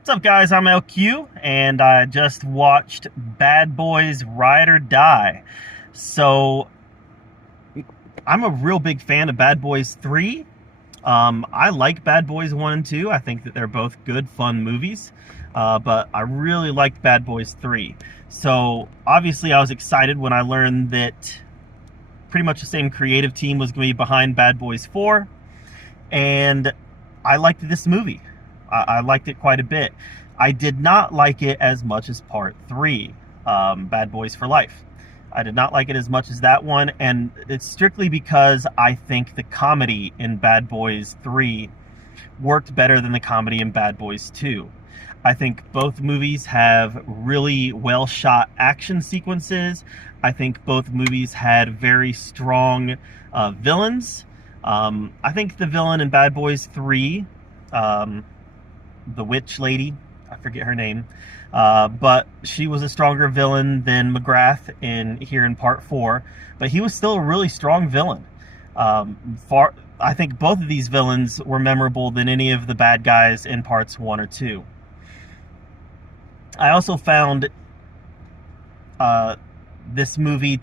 What's up, guys? I'm LQ, and I just watched Bad Boys Ride or Die. So, I'm a real big fan of Bad Boys 3. I like Bad Boys 1 and 2. I think that they're both good, fun movies. But I really liked Bad Boys 3. So, obviously, I was excited when I learned that pretty much the same creative team was going to be behind Bad Boys 4. And I liked this movie. I liked it quite a bit. I did not like it as much as Part 3, Bad Boys for Life. I did not like it as much as that one, and it's strictly because I think the comedy in Bad Boys 3 worked better than the comedy in Bad Boys 2. I think both movies have really well shot action sequences. I think both movies had very strong villains. I think the villain in Bad Boys 3, the witch lady, I forget her name, but she was a stronger villain than McGrath in Part 4, but he was still a really strong villain. I think both of these villains were memorable than any of the bad guys in Parts 1 or 2. I also found this movie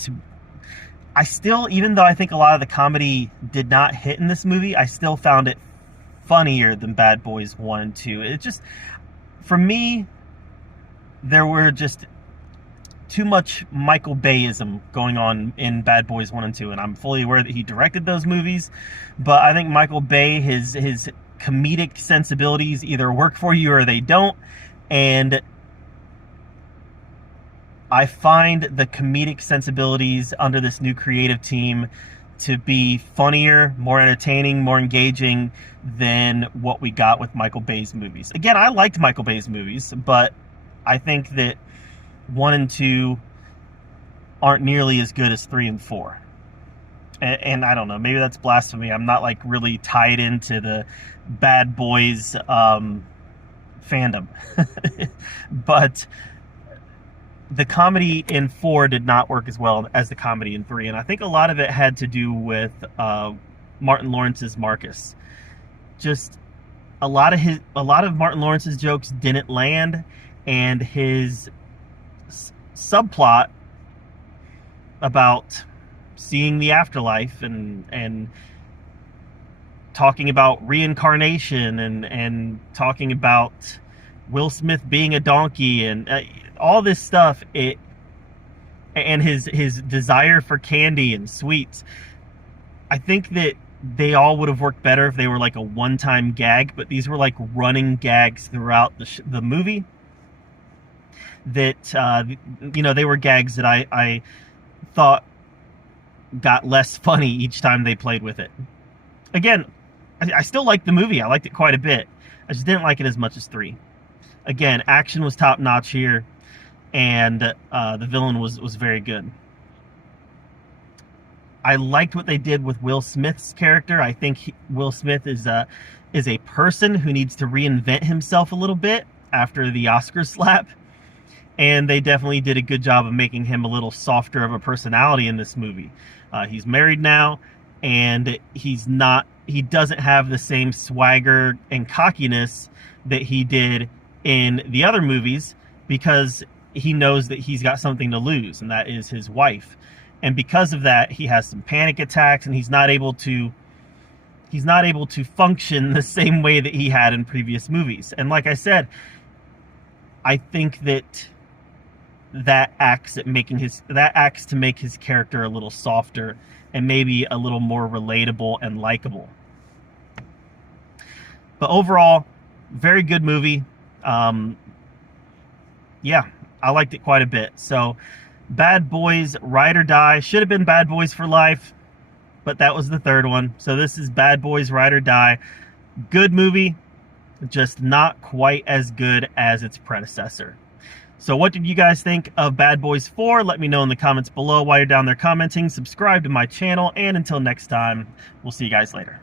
I still, even though I think a lot of the comedy did not hit in this movie, I still found it funnier than Bad Boys 1 and 2. It just, for me, there were just too much Michael Bayism going on in Bad Boys 1 and 2, and I'm fully aware that he directed those movies, but I think Michael Bay, his comedic sensibilities either work for you or they don't, and I find the comedic sensibilities under this new creative team to be funnier, more entertaining, more engaging than what we got with Michael Bay's movies. Again, I liked Michael Bay's movies, but I think that 1 and 2 aren't nearly as good as 3 and 4. And I don't know, maybe that's blasphemy. I'm not like really tied into the Bad Boys fandom. But the comedy in 4 did not work as well as the comedy in 3, and I think a lot of it had to do with Martin Lawrence's Marcus. Just a lot of Martin Lawrence's jokes didn't land, and his subplot about seeing the afterlife and talking about reincarnation and talking about Will Smith being a donkey and all this stuff, and his desire for candy and sweets, I think that they all would have worked better if they were like a one-time gag, but these were like running gags throughout the movie that they were gags that I thought got less funny each time they played with it. Again, I still liked the movie. I liked it quite a bit. I just didn't like it as much as 3. Again, action was top notch here, and the villain was very good. I liked what they did with Will Smith's character. I think Will Smith is a person who needs to reinvent himself a little bit after the Oscar slap, and they definitely did a good job of making him a little softer of a personality in this movie. He's married now, and he doesn't have the same swagger and cockiness that he did in the other movies, because he knows that he's got something to lose, and that is his wife. And because of that, he has some panic attacks, and he's not able to function the same way that he had in previous movies. And like I said, I think that acts to make his character a little softer and maybe a little more relatable and likable. But overall, very good movie. Yeah, I liked it quite a bit. So, Bad Boys Ride or Die should have been Bad Boys for Life, but that was the third one. So this is Bad Boys Ride or Die. Good movie, just not quite as good as its predecessor. So what did you guys think of Bad Boys 4? Let me know in the comments below while you're down there commenting. Subscribe to my channel, and until next time, we'll see you guys later.